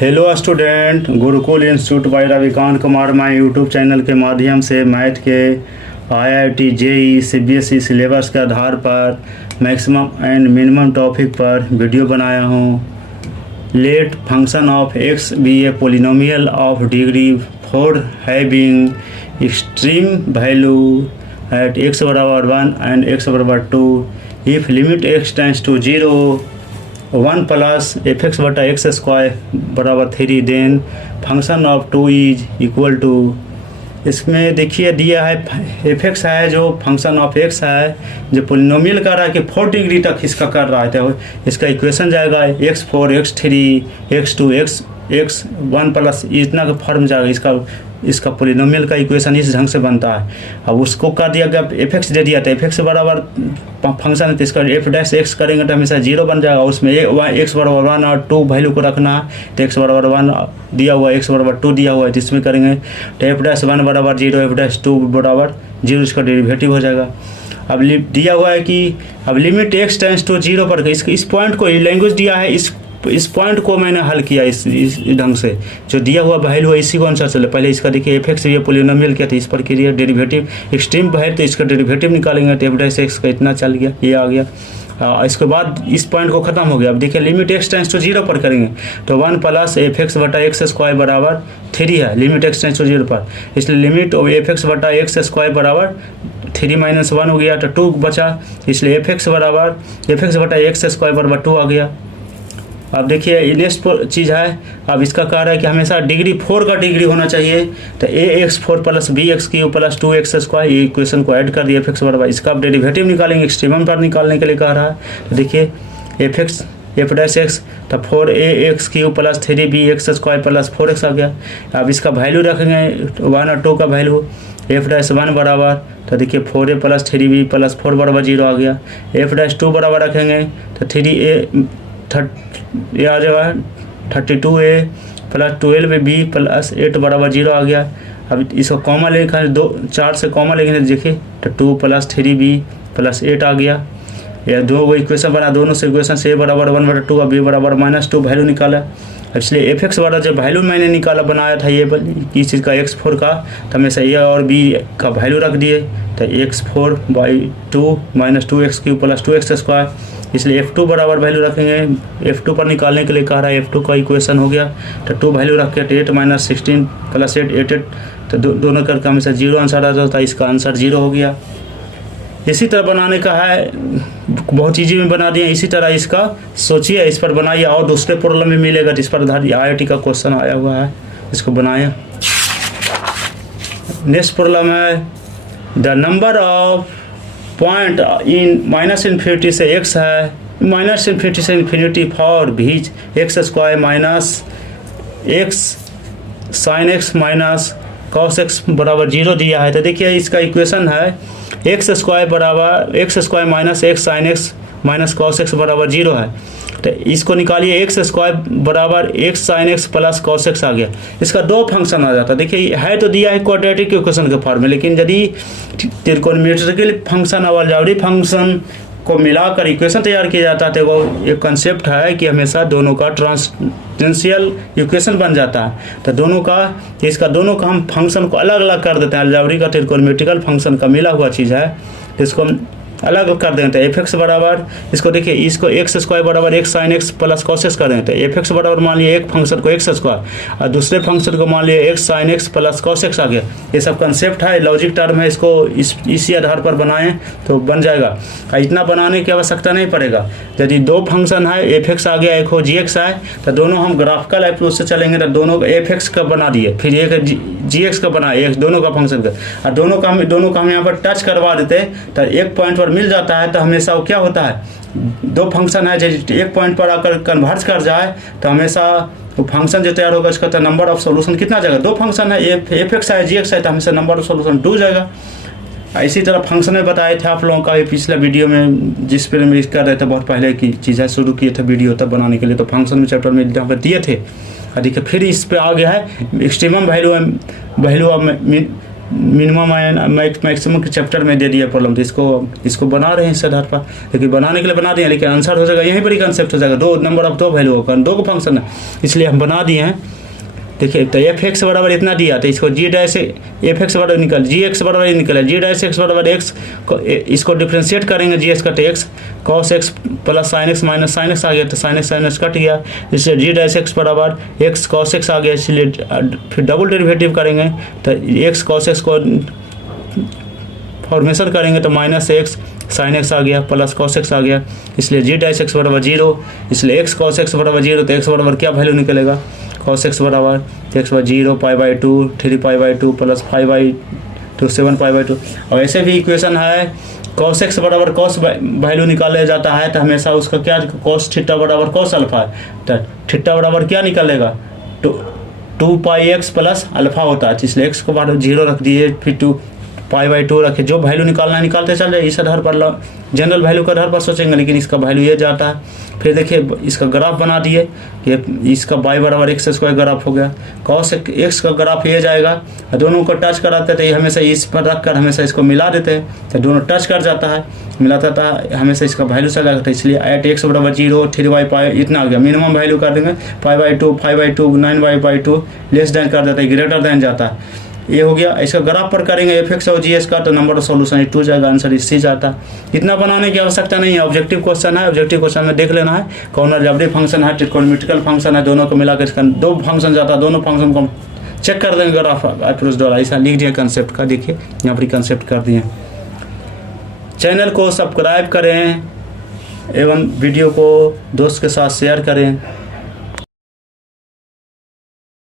Hello student, Gurukul institute by Ravikant Kumar my YouTube channel के माध्यम से मैथ के आईआईटी जेई सीबीएसई सिलेबस के आधार पर मैक्सिमम एंड मिनिमम टॉपिक पर वीडियो बनाया हूँ। Let function of X be a polynomial of degree 4 having extreme value at X बराबर 1 एंड एक्स बराबर 2 if limit X tends to 0 1 plus F X बटा X square बराबर 3 then function of 2 is equal to. इसमें देखिए दिया है F x है जो फंक्शन ऑफ एक्स है जो पोलिनोमियल कर रहा है कि 4 डिग्री तक इसका कर रहा है, तो इसका इक्वेशन जाएगा x4 x3 x2 x 1 plus इतना का फॉर्म जाएगा। इसका पोलिनोमियल का इक्वेशन इस ढंग से बनता है। अब उसको कर दिया गया एफ एक्स दे दिया, तो एफ एक्स बराबर फंक्शन है तो इसका एफ डैश एक्स करेंगे तो हमेशा 0 बन जाएगा। उसमें एक्स बराबर 1 और 2 वैल्यू को रखना है, तो एक्स बराबर 1 दिया हुआ है, एक्स बराबर 2 दिया हुआ है, तो इसमें करेंगे तो एफ डैश 1 बराबर 0 एफ डैश 2 बराबर 0 इसका डेरिवेटिव हो जाएगा। अब दिया हुआ है कि अब लिमिट एक्स टेंड्स टू 0 पर इस पॉइंट को लैंग्वेज दिया है, इस पॉइंट को मैंने हल किया इस ढंग से। जो दिया हुआ वैल्यू है इसी को आंसर चले। पहले इसका देखिए एफ एक्स ये पोलिनोमियल क्या था, इस पर क्लियर डेरिवेटिव एक्सट्रीम है तो इसका डेरिवेटिव निकालेंगे तो एफ डैश एक्स का इतना चल गया, ये आ गया। इसके बाद इस पॉइंट को खत्म हो गया। अब देखिए लिमिट एक्स टेंड्स टू 0 पर करेंगे तो 1 प्लस एफ एक्स बटा एक्स स्क्वायर बराबर 3 है लिमिट एक्स टेंड्स टू 0 पर, इसलिए लिमिट एफ एक्स बटा एक्स स्क्वायर बराबर 3 - 1 हो गया तो 2 बचा, इसलिए एफ एक्स बटा एक्स स्क्वायर बराबर 2 आ गया। अब देखिए नेक्स्ट चीज़ है, अब इसका कह रहा है कि हमेशा डिग्री 4 का डिग्री होना चाहिए, तो a x 4 plus b x cube plus 2 x square ये इक्वेशन को ऐड कर दिया एफ एक्स बराबर। इसका आप डेरिवेटिव निकालेंगे, एक्सट्रीमम पर निकालने के लिए कह रहा है। तो देखिए एफ डैश एक्स तो 4 a x cube plus 3 b x square plus 4 x आ गया। अब इसका वैल्यू रखेंगे 1 और 2 का वैल्यू, एफ डैश 1 बराबर तो देखिए 4a प्लस 3b प्लस 4 बराबर 0 आ गया। एफ डैश 2 बराबर रखेंगे तो 3a ये आ जाएगा 32a प्लस 12b प्लस 8 बराबर 0 आ गया। अब इसको कॉमा लेकर 4 से कॉमा लेंगे तो देखिए तो 2 प्लस 3b प्लस 8 आ गया। यह दो वो इक्वेशन बना, दोनों से इक्वेशन से a बराबर 1/2 और b बराबर -2 वैल्यू निकाला। इसलिए एफ एक्स बराबर जो वैल्यू मैंने निकाला बनाया था ये किस चीज़ का x4 का, तो हमेशा a और b का वैल्यू रख दिए तो x4/2 -2x³ plus 2x square, इसलिए f2 बराबर वैल्यू रखेंगे। f2 पर निकालने के लिए कह रहा है, f2 का इक्वेशन हो गया तो 2 वैल्यू रख के 8 - 16 प्लस 8 तो दोनों करके हमेशा 0 आंसर आ जाता है, इसका आंसर 0 हो गया। इसी तरह बनाने का है, बहुत चीज़ें में बना दिए। इसी तरह इसका सोचिए, इस पर बनाइए और दूसरे प्रॉब्लम में मिलेगा जिस पर आईआईटी का क्वेश्चन आया हुआ है, इसको बनाए। नेक्स्ट प्रॉब्लम है the number of point in -∞ से x है -∞ से इन्फिनिटी फॉर भीज x square minus x sine x minus cos x बराबर 0 दिया है। तो देखिए इसका इक्वेशन है x square minus x sine x minus cos x बराबर 0 है। तो इसको निकालिए एक्स स्क्वायर बराबर x sine x plus cos x आ गया। इसका 2 फंक्शन आ जाता है। देखिए है तो दिया है क्वाड्रेटिक इक्वेशन के फॉर्म में, लेकिन यदि त्रिकोणमितीय फंक्शन और अलजेब्रिक फंक्शन को मिलाकर इक्वेशन तैयार किया जाता है तो वो एक कंसेप्ट है कि हमेशा दोनों का ट्रांसटेंशियल इक्वेशन बन जाता है। तो दोनों का हम फंक्शन को अलग अलग कर देते हैं। अलजेब्रिक और त्रिकोणमितीय फंक्शन का मिला हुआ चीज़ है, इसको हम अलग कर देते हैं। एफ एक्स बराबर इसको देखिए, इसको एक्स स्क्वायर बराबर x sine x plus cos x कर देते हैं। एफ एक्स बराबर मान लिया एक फंक्शन को एक्स स्क्वायर और दूसरे फंक्शन को मान लिया x sine x plus cos x आ गया। ये सब कंसेप्ट है, लॉजिक टर्म है, इसको इसी आधार पर बनाएं तो बन जाएगा। इतना बनाने की आवश्यकता नहीं पड़ेगा। यदि 2 फंक्शन है, एफ एक्स आ गया, एक हो जी एक्स है, तो दोनों हम ग्राफिकल अप्रोच से चलेंगे तो दोनों एफ एक्स का बना दिए, फिर एक जी एक्स का बनाए, एक दोनों का फंक्शन का, और दोनों का हम यहाँ पर टच करवा देते तो एक पॉइंट पर मिल जाता है। तो हमेशा वो क्या होता है, 2 फंक्शन है जब एक पॉइंट पर आकर कन्वर्ज कर जाए तो हमेशा वो फंक्शन जो तैयार होगा इसका तो नंबर ऑफ सॉल्यूशन कितना जाएगा। 2 फंक्शन है, एफ एक्स है जी एक्स है, तो हमेशा नंबर ऑफ सॉल्यूशन 2 जाएगा। इसी तरह फंक्शन में बताए थे आप लोगों का पिछला वीडियो में, जिस पर मैं कर रहे थे बहुत पहले की चीज़ है, शुरू किए थे वीडियो तब बनाने के लिए, तो फंक्शन में चैप्टर में जहाँ पर दिए थे। देखिए फिर इस पर आ गया है extremum value of minimum and maximum के चैप्टर में दे दिया प्रॉब्लम, तो इसको बना रहे हैं इस आधार पर। लेकिन बनाने के लिए बना दिए, लेकिन आंसर हो जाएगा यहीं पर ही कंसेप्ट हो जाएगा, दो नंबर ऑफ दो वैल्यू होगा, दो का फंक्शन है, इसलिए हम बना दिए हैं। देखिए तो एफ एक्स बराबर इतना दिया, तो इसको जी डैश एफ एक्स बराबर निकल, जी एक्स बराबर निकला, जी डैश एक्स बराबर एक्स, इसको डिफ्रेंशिएट करेंगे, जी एक्स कटे x, cos x plus sine x minus sine x आ गया, तो साइन एक्स कट गया, इसलिए जी डैश एक्स बराबर एक्स कॉस एक्स आ गया, इसलिए फिर डबल डेरिवेटिव करेंगे तो एक्स कॉस एक्स को फॉर्मेशन करेंगे तो माइनस एक्स साइन एक्स आ गया प्लस कॉस एक्स आ गया, इसलिए जी डैश एक्स बराबर 0, इसलिए एक्स कॉस एक्स बराबर 0, तो एक्स बराबर क्या वैल्यू निकलेगा, कॉस एक्स बराबर एक्स बराबर 0 π/2 3 π/2 प्लस 5/2 7 π/2। और ऐसे भी इक्वेशन है, कॉस एक्स बराबर कॉस वैल्यू निकाला जाता है तो हमेशा उसका क्या, कॉस थीटा बराबर कॉस अल्फा, तो थीटा बराबर क्या निकलेगा 2πx प्लस अल्फा होता है, इसलिए एक्स को बाहर 0 रख दिए, फिर 2 π/2 रखे, जो वैल्यू निकालना है निकालते चल जाए, इस आधार पर जनरल वैल्यू के आधार पर सोचेंगे, लेकिन इसका वैल्यू ये जाता है। फिर देखिए इसका ग्राफ बना दिए, ये इसका y बराबर एक्स स्क्वायर ग्राफ हो गया, कॉस एक्स का ग्राफ ये जाएगा, दोनों को टच कराते थे, हमेशा इस पर रख कर हमेशा इसको मिला देते हैं, तो दोनों टच कर जाता है, मिलाता था, हमेशा इसका वैल्यू चला जाता है, इसलिए एट एक्स बराबर 0 3y पाई इतना आ गया, मिनिमम वैल्यू कर देंगे 5/2 5/2 9y/2 लेस देन कर देता है, ग्रेटर देन जाता है, ये हो गया। इसका ग्राफ पर करेंगे एफ एक्स और जी एस का, तो नंबर ऑफ सॉल्यूशन 2 जाएगा, आंसर इसी जाता। इतना बनाने की आवश्यकता नहीं है, ऑब्जेक्टिव क्वेश्चन है, ऑब्जेक्टिव क्वेश्चन में देख लेना है कौन अलजेब्रिक फंक्शन है, ट्रिग्नोमेट्रिकल फंक्शन है, दोनों को मिलाकर इसका 2 फंक्शन जाता है, दोनों फंक्शन को चेक कर देंगे ग्राफ अप्रोच द्वारा, ऐसा लिख दिया कंसेप्ट का, देखिए यहाँ पर कंसेप्ट कर दिए। चैनल को सब्सक्राइब करें एवं वीडियो को दोस्त के साथ शेयर करें।